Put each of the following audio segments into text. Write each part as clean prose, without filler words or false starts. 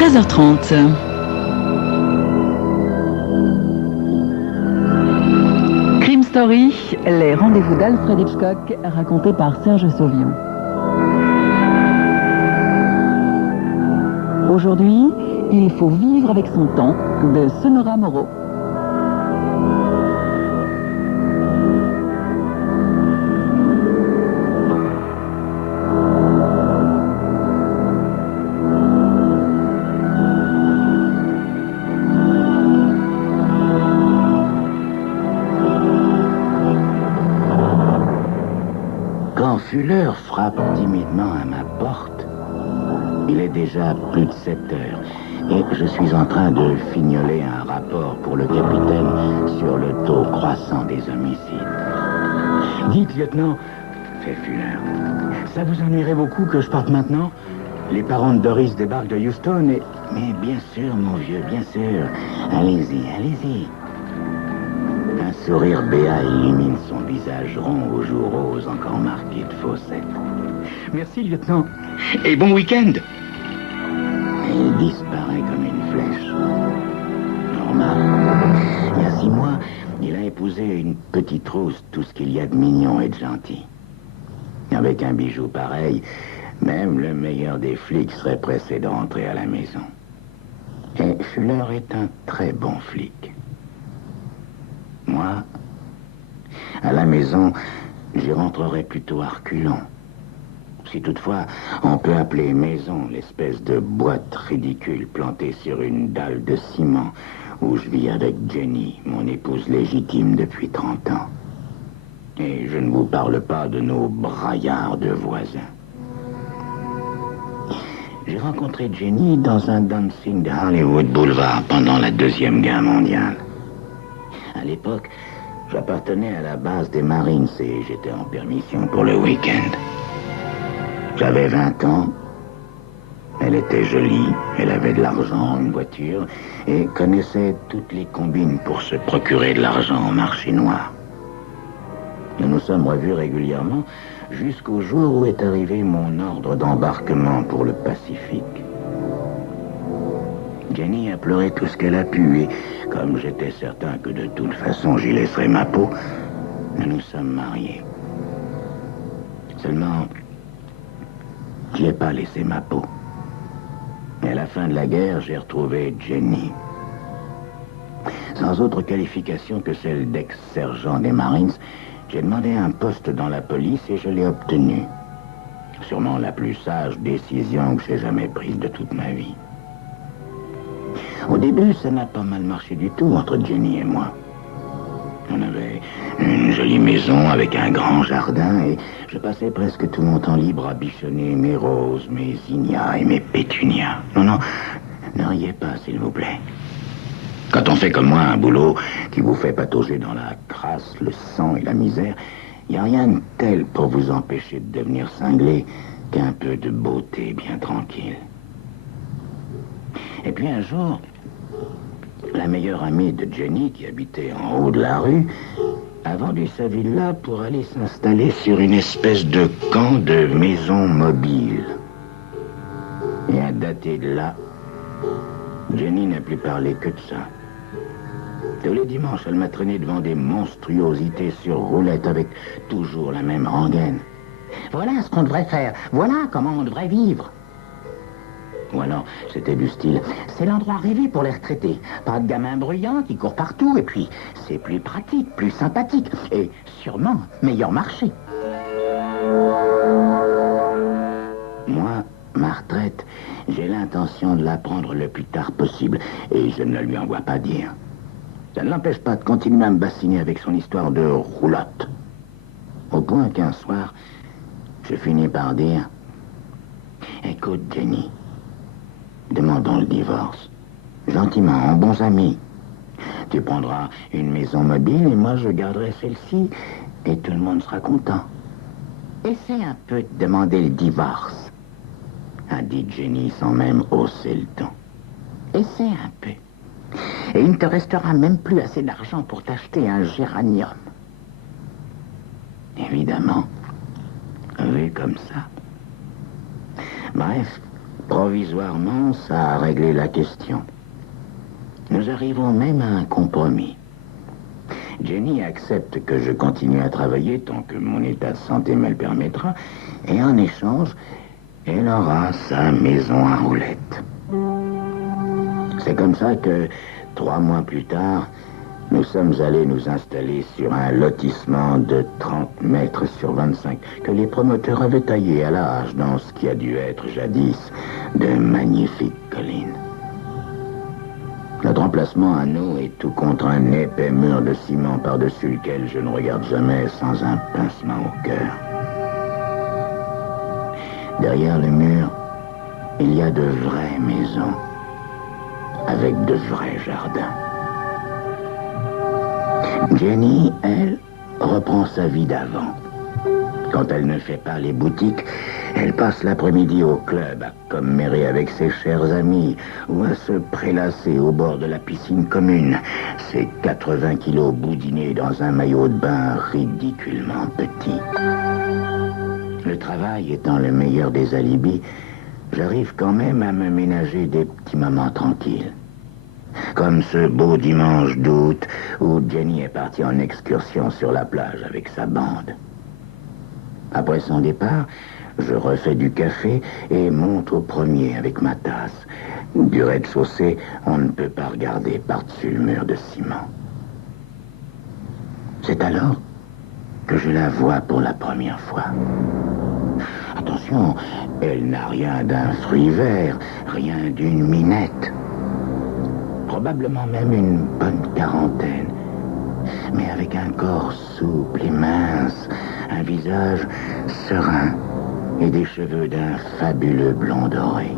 13h30. Crime Story, les rendez-vous d'Alfred Hitchcock racontés par Serge Sauvion. Aujourd'hui, il faut vivre avec son temps de Sonora Moreau. Quand Fuller frappe timidement à ma porte, il est déjà plus de 7 heures et je suis en train de fignoler un rapport pour le capitaine sur le taux croissant des homicides. Dites, lieutenant, fait Fuller, ça vous ennuierait beaucoup que je parte maintenant? Les parents de Doris débarquent de Houston et... Mais bien sûr, mon vieux, bien sûr. Allez-y, allez-y. Un sourire béat illumine son visage rond aux joues roses encore marquées de fossettes. Merci, lieutenant. Et bon week-end. Il disparaît comme une flèche. Normal. Il y a 6 mois, il a épousé une petite rousse, tout ce qu'il y a de mignon et de gentil. Avec un bijou pareil, même le meilleur des flics serait pressé de rentrer à la maison. Et Fuller est un très bon flic. Moi, à la maison, j'y rentrerai plutôt à reculons. Si toutefois, on peut appeler maison l'espèce de boîte ridicule plantée sur une dalle de ciment où je vis avec Jenny, mon épouse légitime depuis 30 ans. Et je ne vous parle pas de nos braillards de voisins. J'ai rencontré Jenny dans un dancing de Hollywood Boulevard pendant la Deuxième Guerre mondiale. À l'époque, j'appartenais à la base des Marines et j'étais en permission pour le week-end. J'avais 20 ans, elle était jolie, elle avait de l'argent, une voiture, et connaissait toutes les combines pour se procurer de l'argent au marché noir. Nous nous sommes revus régulièrement jusqu'au jour où est arrivé mon ordre d'embarquement pour le Pacifique. Jenny a pleuré tout ce qu'elle a pu et comme j'étais certain que de toute façon j'y laisserais ma peau, nous nous sommes mariés. Seulement, je n'ai pas laissé ma peau. Et à la fin de la guerre, j'ai retrouvé Jenny. Sans autre qualification que celle d'ex-sergent des Marines, j'ai demandé un poste dans la police et je l'ai obtenu. Sûrement la plus sage décision que j'ai jamais prise de toute ma vie. Au début, ça n'a pas mal marché du tout entre Jenny et moi. On avait une jolie maison avec un grand jardin et je passais presque tout mon temps libre à bichonner mes roses, mes zinnias et mes pétunias. Non, ne riez pas, s'il vous plaît. Quand on fait comme moi un boulot qui vous fait patauger dans la crasse, le sang et la misère, il n'y a rien de tel pour vous empêcher de devenir cinglé qu'un peu de beauté bien tranquille. Et puis un jour, la meilleure amie de Jenny, qui habitait en haut de la rue, a vendu sa villa pour aller s'installer sur une espèce de camp de maisons mobiles. Et à dater de là, Jenny n'a plus parlé que de ça. Tous les dimanches, elle m'a traîné devant des monstruosités sur roulette avec toujours la même rengaine. Voilà ce qu'on devrait faire, voilà comment on devrait vivre. Ou alors, c'était du style, c'est l'endroit rêvé pour les retraités. Pas de gamins bruyants qui courent partout, et puis c'est plus pratique, plus sympathique, et sûrement meilleur marché. Moi, ma retraite, j'ai l'intention de la prendre le plus tard possible, et je ne le lui envoie pas dire. Ça ne l'empêche pas de continuer à me bassiner avec son histoire de roulotte. Au point qu'un soir, je finis par dire, écoute, Jenny, demandons le divorce. Gentiment, en bons amis. Tu prendras une maison mobile et moi je garderai celle-ci et tout le monde sera content. Essaie un peu de demander le divorce, a dit Jenny sans même hausser le ton. Essaie un peu. Et il ne te restera même plus assez d'argent pour t'acheter un géranium. Évidemment, vu comme ça. Bref, Provisoirement, ça a réglé la question. Nous arrivons même à un compromis. Jenny accepte que je continue à travailler tant que mon état de santé me le permettra, et en échange, elle aura sa maison à roulettes. C'est comme ça que, 3 mois plus tard, nous sommes allés nous installer sur un lotissement de 30 mètres sur 25 que les promoteurs avaient taillé à la hache dans ce qui a dû être jadis de magnifiques collines. Notre emplacement à nous est tout contre un épais mur de ciment par-dessus lequel je ne regarde jamais sans un pincement au cœur. Derrière le mur, il y a de vraies maisons, avec de vrais jardins. Jenny, elle, reprend sa vie d'avant. Quand elle ne fait pas les boutiques, elle passe l'après-midi au club à commérer avec ses chers amis ou à se prélasser au bord de la piscine commune, ses 80 kilos boudinés dans un maillot de bain ridiculement petit. Le travail étant le meilleur des alibis, j'arrive quand même à me ménager des petits moments tranquilles. Comme ce beau dimanche d'août où Jenny est partie en excursion sur la plage avec sa bande. Après son départ, je refais du café et monte au premier avec ma tasse. Du rez-de-chaussée, on ne peut pas regarder par-dessus le mur de ciment. C'est alors que je la vois pour la première fois. Attention, elle n'a rien d'un fruit vert, rien d'une minette. Probablement même une bonne quarantaine, mais avec un corps souple et mince, un visage serein et des cheveux d'un fabuleux blond doré.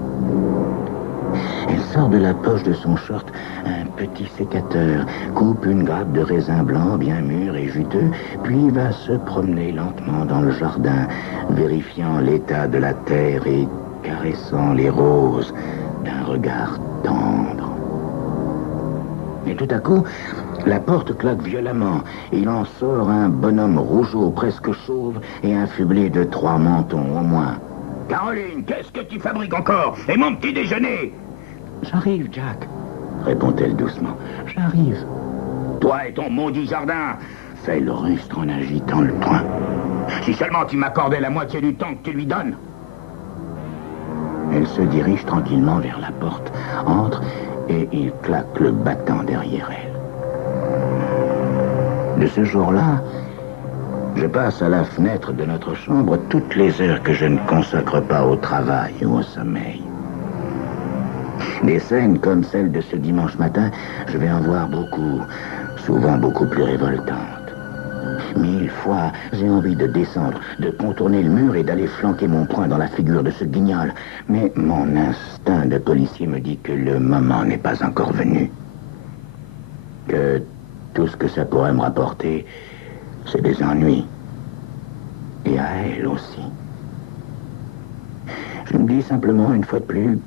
Elle sort de la poche de son short un petit sécateur, coupe une grappe de raisin blanc bien mûr et juteux, puis va se promener lentement dans le jardin, vérifiant l'état de la terre et caressant les roses d'un regard tendre. Et tout à coup, la porte claque violemment. Il en sort un bonhomme rougeau, presque chauve, et affublé de 3 mentons au moins. « Caroline, qu'est-ce que tu fabriques encore? Et mon petit déjeuner ?»« J'arrive, Jack, » répond-elle doucement. « J'arrive. »« Toi et ton maudit jardin !» fait le rustre en agitant le poing. « Si seulement tu m'accordais la moitié du temps que tu lui donnes !» Elle se dirige tranquillement vers la porte, entre, et il claque le battant derrière elle. De ce jour-là, je passe à la fenêtre de notre chambre toutes les heures que je ne consacre pas au travail ou au sommeil. Des scènes comme celle de ce dimanche matin, je vais en voir beaucoup, souvent beaucoup plus révoltantes. 1000 fois, j'ai envie de descendre, de contourner le mur et d'aller flanquer mon poing dans la figure de ce guignol. Mais mon instinct de policier me dit que le moment n'est pas encore venu. Que tout ce que ça pourrait me rapporter, c'est des ennuis. Et à elle aussi. Je me dis simplement, une fois de plus,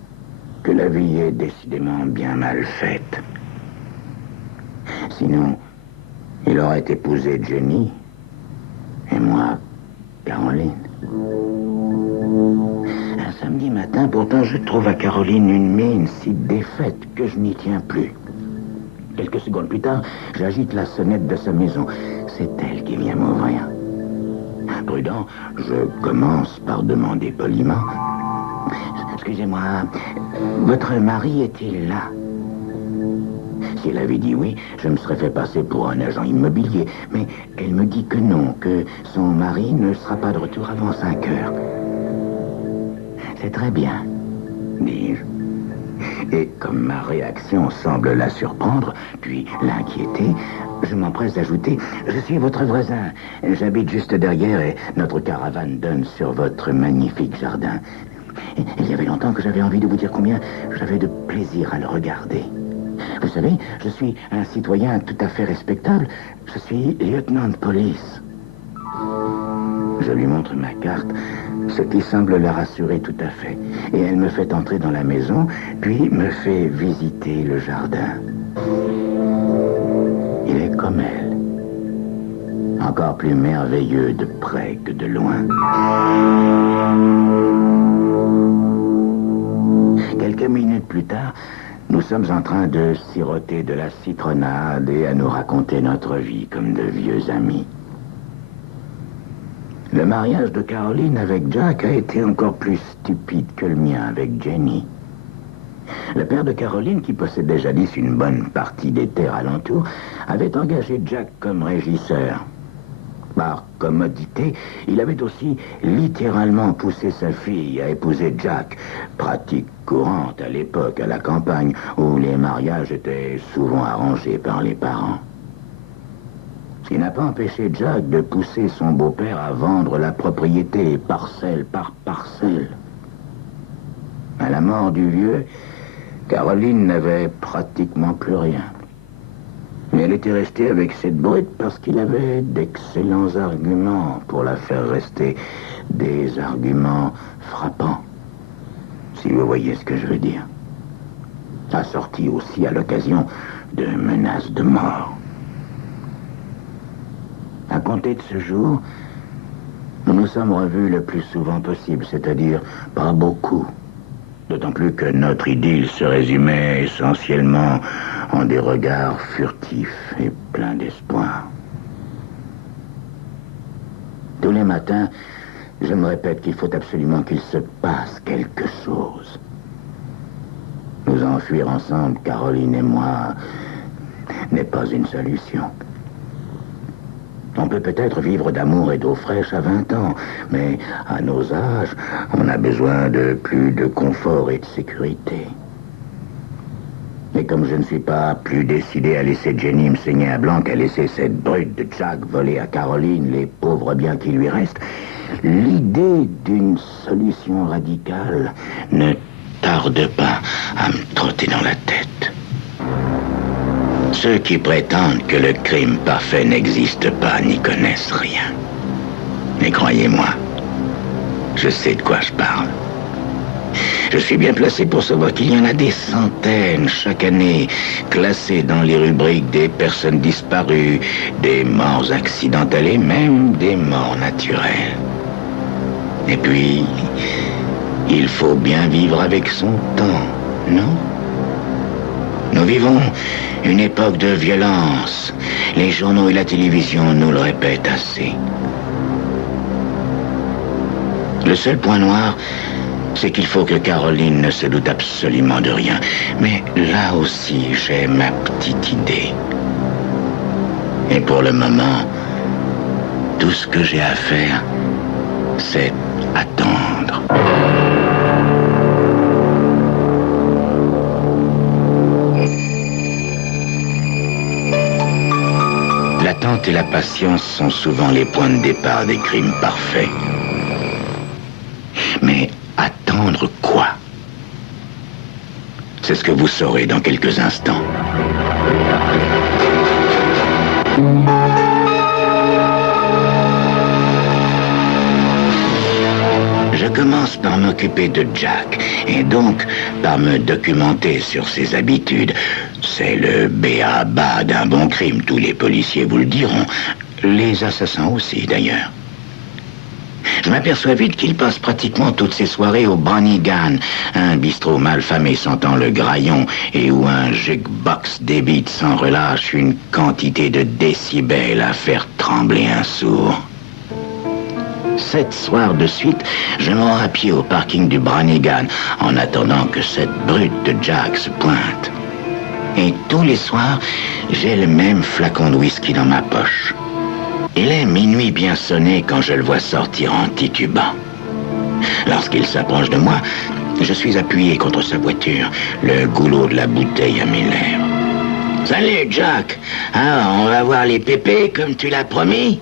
que la vie est décidément bien mal faite. Sinon, il aurait épousé Jenny, et moi, Caroline. Un samedi matin, pourtant, je trouve à Caroline une mine si défaite que je n'y tiens plus. Quelques secondes plus tard, j'agite la sonnette de sa maison. C'est elle qui vient m'ouvrir. Prudent, je commence par demander poliment. « Excusez-moi, votre mari est-il là ?» Si elle avait dit oui, je me serais fait passer pour un agent immobilier. Mais elle me dit que non, que son mari ne sera pas de retour avant 5 heures. C'est très bien, dis-je. Et comme ma réaction semble la surprendre, puis l'inquiéter, je m'empresse d'ajouter « Je suis votre voisin. J'habite juste derrière et notre caravane donne sur votre magnifique jardin. Il y avait longtemps que j'avais envie de vous dire combien j'avais de plaisir à le regarder. Vous savez, je suis un citoyen tout à fait respectable. Je suis lieutenant de police. » Je lui montre ma carte, ce qui semble la rassurer tout à fait. Et elle me fait entrer dans la maison, puis me fait visiter le jardin. Il est comme elle. Encore plus merveilleux de près que de loin. Quelques minutes plus tard, nous sommes en train de siroter de la citronnade et à nous raconter notre vie comme de vieux amis. Le mariage de Caroline avec Jack a été encore plus stupide que le mien avec Jenny. Le père de Caroline, qui possédait jadis une bonne partie des terres alentour, avait engagé Jack comme régisseur. Par commodité, il avait aussi littéralement poussé sa fille à épouser Jack, pratique courante à l'époque à la campagne, où les mariages étaient souvent arrangés par les parents. Ce qui n'a pas empêché Jack de pousser son beau-père à vendre la propriété parcelle par parcelle. À la mort du vieux, Caroline n'avait pratiquement plus rien. Mais elle était restée avec cette brute parce qu'il avait d'excellents arguments pour la faire rester, des arguments frappants, si vous voyez ce que je veux dire. Assortis aussi à l'occasion de menaces de mort. À compter de ce jour, nous nous sommes revus le plus souvent possible, c'est-à-dire pas beaucoup. D'autant plus que notre idylle se résumait essentiellement en des regards furtifs et pleins d'espoir. Tous les matins, je me répète qu'il faut absolument qu'il se passe quelque chose. Nous enfuir ensemble, Caroline et moi, n'est pas une solution. On peut peut-être vivre d'amour et d'eau fraîche à 20 ans, mais à nos âges, on a besoin de plus de confort et de sécurité. Et comme je ne suis pas plus décidé à laisser Jenny me saigner à blanc qu'à laisser cette brute de Jack voler à Caroline les pauvres biens qui lui restent, l'idée d'une solution radicale ne tarde pas à me trotter dans la tête. Ceux qui prétendent que le crime parfait n'existe pas n'y connaissent rien. Mais croyez-moi, je sais de quoi je parle. Je suis bien placé pour savoir qu'il y en a des centaines chaque année, classées dans les rubriques des personnes disparues, des morts accidentelles et même des morts naturelles. Et puis, il faut bien vivre avec son temps, non? Nous vivons une époque de violence. Les journaux et la télévision nous le répètent assez. Le seul point noir, c'est qu'il faut que Caroline ne se doute absolument de rien. Mais là aussi, j'ai ma petite idée. Et pour le moment, tout ce que j'ai à faire, c'est attendre. L'attente et la patience sont souvent les points de départ des crimes parfaits. Mais attendre quoi? C'est ce que vous saurez dans quelques instants. Je commence par m'occuper de Jack, et donc par me documenter sur ses habitudes. C'est le b.a.-ba d'un bon crime, tous les policiers vous le diront. Les assassins aussi, d'ailleurs. Je m'aperçois vite qu'il passe pratiquement toutes ses soirées au Branigan, un bistrot malfamé sentant le graillon et où un jukebox débite sans relâche une quantité de décibels à faire trembler un sourd. 7 soirs de suite, je me rends à pied au parking du Branigan en attendant que cette brute de Jack se pointe. Et tous les soirs, j'ai le même flacon de whisky dans ma poche. Il est minuit bien sonné quand je le vois sortir en titubant. Lorsqu'il s'approche de moi, je suis appuyé contre sa voiture, le goulot de la bouteille à mes lèvres. « Salut, Jack! Ah, on va voir les pépés comme tu l'as promis ?»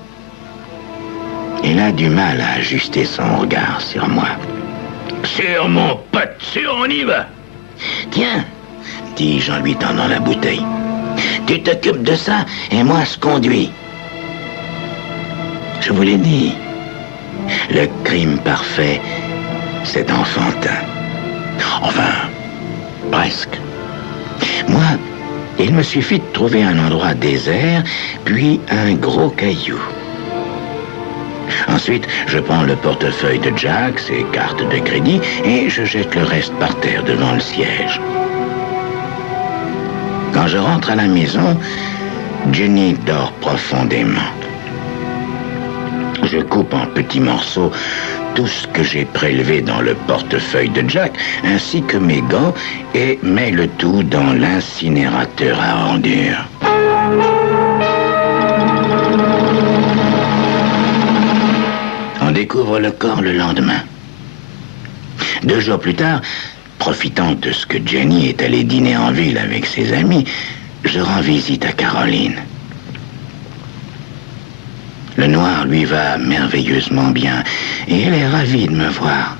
Il a du mal à ajuster son regard sur moi. « Sûr, mon pote, sûr, on y va !»« Tiens !» dis-je en lui tendant la bouteille. « Tu t'occupes de ça et moi je conduis. » Je vous l'ai dit, le crime parfait, c'est enfantin. Enfin, presque. Moi, il me suffit de trouver un endroit désert, puis un gros caillou. Ensuite, je prends le portefeuille de Jack, ses cartes de crédit, et je jette le reste par terre devant le siège. Quand je rentre à la maison, Jenny dort profondément. Je coupe en petits morceaux tout ce que j'ai prélevé dans le portefeuille de Jack, ainsi que mes gants, et mets le tout dans l'incinérateur à ordures. On découvre le corps le lendemain. 2 jours plus tard, profitant de ce que Jenny est allée dîner en ville avec ses amis, je rends visite à Caroline. Le noir lui va merveilleusement bien et elle est ravie de me voir.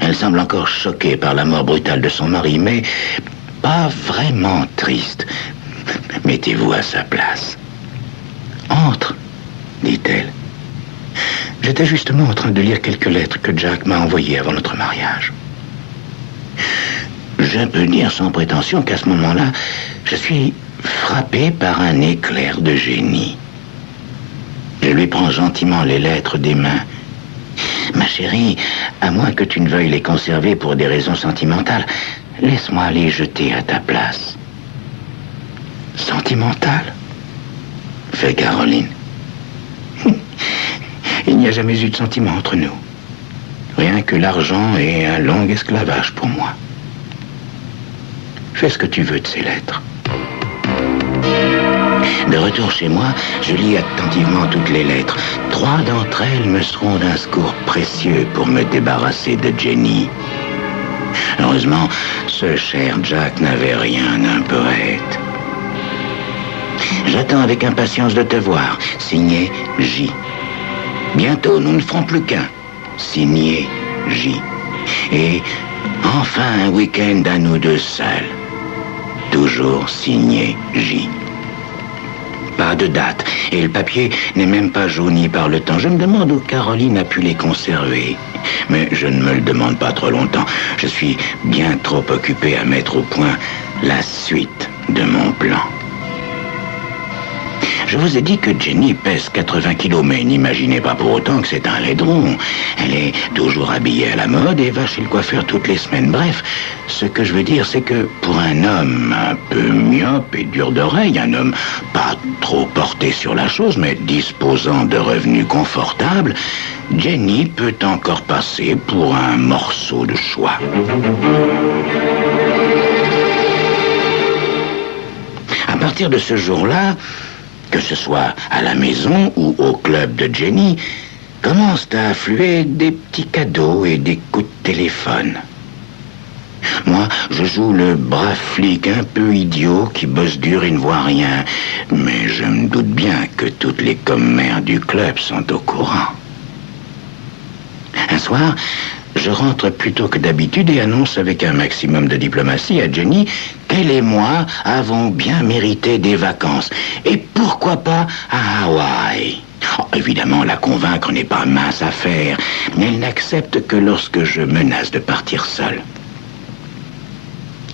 Elle semble encore choquée par la mort brutale de son mari, mais pas vraiment triste. Mettez-vous à sa place. Entre, dit-elle. J'étais justement en train de lire quelques lettres que Jack m'a envoyées avant notre mariage. Je peux dire sans prétention qu'à ce moment-là, je suis frappé par un éclair de génie. Je lui prends gentiment les lettres des mains. Ma chérie, à moins que tu ne veuilles les conserver pour des raisons sentimentales, laisse-moi les jeter à ta place. Sentimentale? Fait Caroline. Il n'y a jamais eu de sentiment entre nous. Rien que l'argent et un long esclavage pour moi. Fais ce que tu veux de ces lettres. De retour chez moi, je lis attentivement toutes les lettres. 3 d'entre elles me seront d'un secours précieux pour me débarrasser de Jenny. Heureusement, ce cher Jack n'avait rien d'un poète. J'attends avec impatience de te voir. Signé J. Bientôt, nous ne ferons plus qu'un. Signé J. Et enfin un week-end à nous deux seuls. Toujours signé J. Pas de date, et le papier n'est même pas jauni par le temps. Je me demande où Caroline a pu les conserver. Mais je ne me le demande pas trop longtemps. Je suis bien trop occupé à mettre au point la suite de mon plan. Je vous ai dit que Jenny pèse 80 kilos, mais n'imaginez pas pour autant que c'est un laidron. Elle est toujours habillée à la mode et va chez le coiffeur toutes les semaines. Bref, ce que je veux dire, c'est que pour un homme un peu myope et dur d'oreille, un homme pas trop porté sur la chose, mais disposant de revenus confortables, Jenny peut encore passer pour un morceau de choix. À partir de ce jour-là, que ce soit à la maison ou au club de Jenny, commencent à affluer des petits cadeaux et des coups de téléphone. Moi, je joue le brave flic un peu idiot qui bosse dur et ne voit rien. Mais je me doute bien que toutes les commères du club sont au courant. Un soir, je rentre plus tôt que d'habitude et annonce avec un maximum de diplomatie à Jenny qu'elle et moi avons bien mérité des vacances. Et pourquoi pas à Hawaï? Oh, évidemment, la convaincre n'est pas mince affaire, mais elle n'accepte que lorsque je menace de partir seule.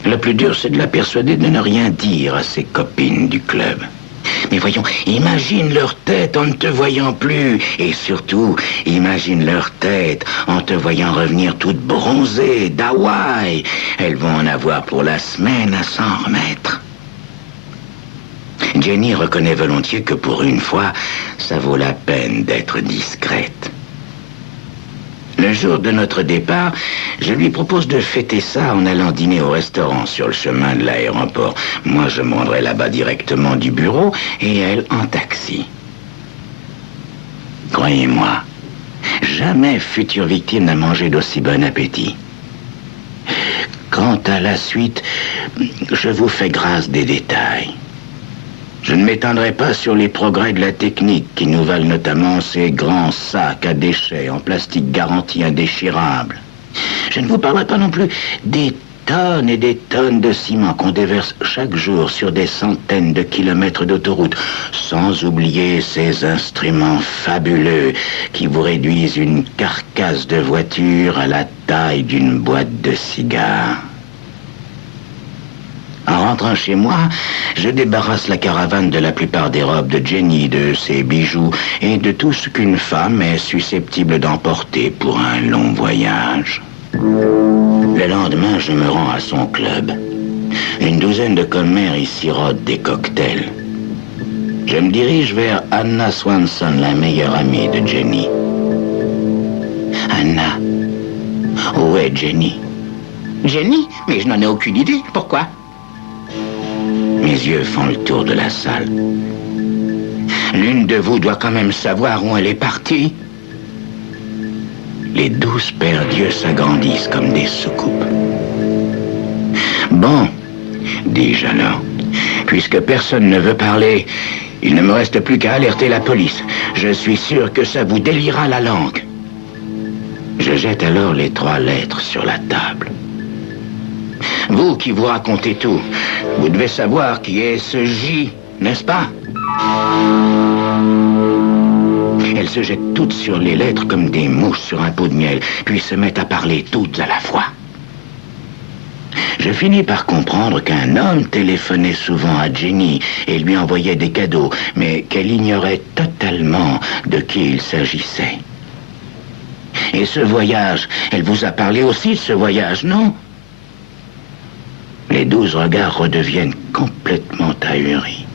Le plus dur, c'est de la persuader de ne rien dire à ses copines du club. Mais voyons, imagine leur tête en ne te voyant plus. Et surtout, imagine leur tête en te voyant revenir toute bronzée d'Hawaï. Elles vont en avoir pour la semaine à s'en remettre. Jenny reconnaît volontiers que pour une fois, ça vaut la peine d'être discrète. Le jour de notre départ, je lui propose de fêter ça en allant dîner au restaurant sur le chemin de l'aéroport. Moi, je me rendrai là-bas directement du bureau et elle en taxi. Croyez-moi, jamais future victime n'a mangé d'aussi bon appétit. Quant à la suite, je vous fais grâce des détails. Je ne m'étendrai pas sur les progrès de la technique qui nous valent notamment ces grands sacs à déchets en plastique garanti indéchirable. Je ne vous parlerai pas non plus des tonnes et des tonnes de ciment qu'on déverse chaque jour sur des centaines de kilomètres d'autoroute, sans oublier ces instruments fabuleux qui vous réduisent une carcasse de voiture à la taille d'une boîte de cigares. En rentrant chez moi, je débarrasse la caravane de la plupart des robes de Jenny, de ses bijoux et de tout ce qu'une femme est susceptible d'emporter pour un long voyage. Le lendemain, je me rends à son club. Une douzaine de commères y sirotent des cocktails. Je me dirige vers Anna Swanson, la meilleure amie de Jenny. Anna, où est Jenny? Jenny? Mais je n'en ai aucune idée. Pourquoi? Mes yeux font le tour de la salle. L'une de vous doit quand même savoir où elle est partie. Les 12 paires d'yeux s'agrandissent comme des soucoupes. Bon, dis-je alors, puisque personne ne veut parler, il ne me reste plus qu'à alerter la police. Je suis sûr que ça vous déliera la langue. Je jette alors les 3 lettres sur la table. Vous qui vous racontez tout, vous devez savoir qui est ce J, n'est-ce pas? Elles se jettent toutes sur les lettres comme des mouches sur un pot de miel, puis se mettent à parler toutes à la fois. Je finis par comprendre qu'un homme téléphonait souvent à Jenny et lui envoyait des cadeaux, mais qu'elle ignorait totalement de qui il s'agissait. Et ce voyage, elle vous a parlé aussi de ce voyage, non? Les 12 regards redeviennent complètement ahuris.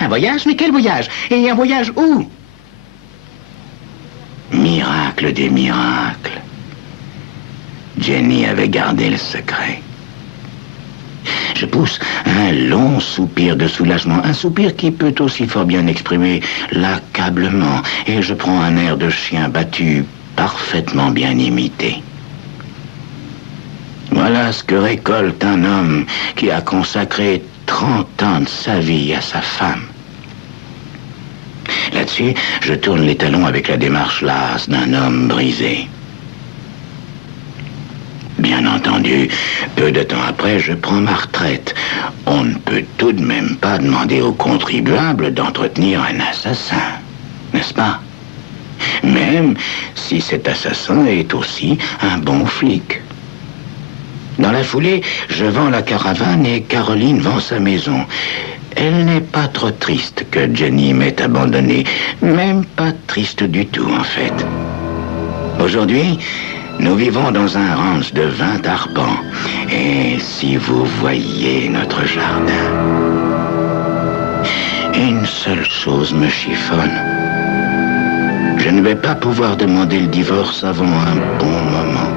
Un voyage? Mais quel voyage? Et un voyage où? Miracle des miracles. Jenny avait gardé le secret. Je pousse un long soupir de soulagement, un soupir qui peut aussi fort bien exprimer l'accablement, et je prends un air de chien battu parfaitement bien imité. Voilà ce que récolte un homme qui a consacré 30 ans de sa vie à sa femme. Là-dessus, je tourne les talons avec la démarche lasse d'un homme brisé. Bien entendu, peu de temps après, je prends ma retraite. On ne peut tout de même pas demander aux contribuables d'entretenir un assassin, n'est-ce pas? Même si cet assassin est aussi un bon flic. Dans la foulée, je vends la caravane et Caroline vend sa maison. Elle n'est pas trop triste que Jenny m'ait abandonné, même pas triste du tout en fait. Aujourd'hui, nous vivons dans un ranch de 20 arpents. Et si vous voyiez notre jardin, une seule chose me chiffonne. Je ne vais pas pouvoir demander le divorce avant un bon moment.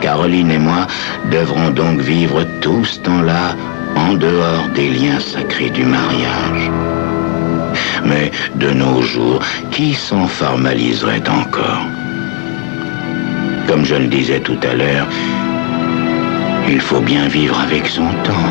Caroline et moi devrons donc vivre tout ce temps-là en dehors des liens sacrés du mariage. Mais de nos jours, qui s'en formaliserait encore? Comme je le disais tout à l'heure, il faut bien vivre avec son temps.